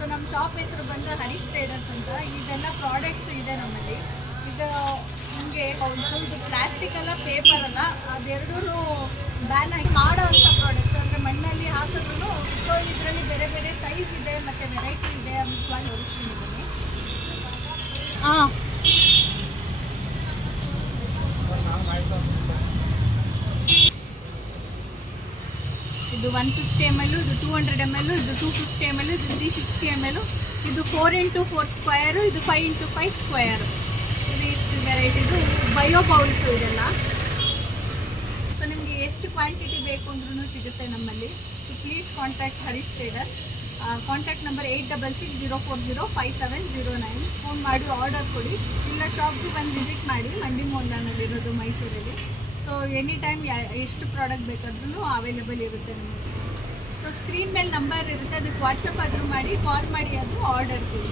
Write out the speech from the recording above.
So ನಮ್ಮ shop ಹೆಸರು ಬಂದು ಹರೀಶ್ ಟ್ರೇಡರ್ಸ್ ಅಂತ. ಇದೆಲ್ಲ ಪ್ರಾಡಕ್ಟ್ಸ್ ಇದೆ ನಮ್ಮಲ್ಲಿ. ಈಗ ನಿಮಗೆ ಒಂದು ಪ್ಲಾಸ್ಟಿಕ್ ಅಲ್ಲ, ಪೇಪರ್ ಅಲ್ಲ, ಅದೆರಡೂ ಬ್ಯಾನ್ ಆಗಿ ಮಾಡೋ ಅಂಥ ಪ್ರಾಡಕ್ಟ್. ಅಂದರೆ ಮಣ್ಣಲ್ಲಿ ಹಾಕಿದ್ರು. ಸೊ ಇದರಲ್ಲಿ ಬೇರೆ ಬೇರೆ ಸೈಜ್ ಇದೆ ಮತ್ತು ವೆರೈಟಿ ಇದೆ ಅಂತ ತೋರಿಸ್ತಿದ್ದೀನಿ. ಹಾಂ, ಇದು 150 ml, ಇದು 200 ml, ಇದು 250 ml, ಇದು 360 ml, ಇದು 4x4 ಸ್ಕ್ವೇರು, ಇದು 5x5 ಸ್ಕ್ವೇರು. ಇದು ಇಷ್ಟು ವೆರೈಟಿದು ಬಯೋ ಬೌಲ್ಸು ಇದೆಲ್ಲ. ಸೊ ನಿಮಗೆ ಎಷ್ಟು ಕ್ವಾಂಟಿಟಿ ಬೇಕು ಅಂದ್ರೂ ಸಿಗುತ್ತೆ ನಮ್ಮಲ್ಲಿ. So please contact Harish traders. Contact number 8660405709. Phone ಮಾಡಿ ಆರ್ಡರ್ ಕೊಡಿ, ಇಲ್ಲ ಶಾಪ್ಗೆ ಬಂದು ವಿಸಿಟ್ ಮಾಡಿ. ಮಂಡಿ ಮೊಲ್ಲನಲ್ಲಿರೋದು ಮೈಸೂರಲ್ಲಿ. ಸೊ ಎನಿ ಟೈಮ್ ಎಷ್ಟು ಪ್ರಾಡಕ್ಟ್ ಬೇಕಾದ್ರೂ ಅವೈಲೇಬಲ್ ಇರುತ್ತೆ ನಮಗೆ. ಸೊ ಸ್ಕ್ರೀನ್ ಮೇಲೆ ನಂಬರ್ ಇರುತ್ತೆ, ಅದಕ್ಕೆ ವಾಟ್ಸಪ್ ಆದರೂ ಮಾಡಿ, ಕಾಲ್ ಮಾಡಿ, ಅದು ಆರ್ಡರ್ ಕೊಡಿ.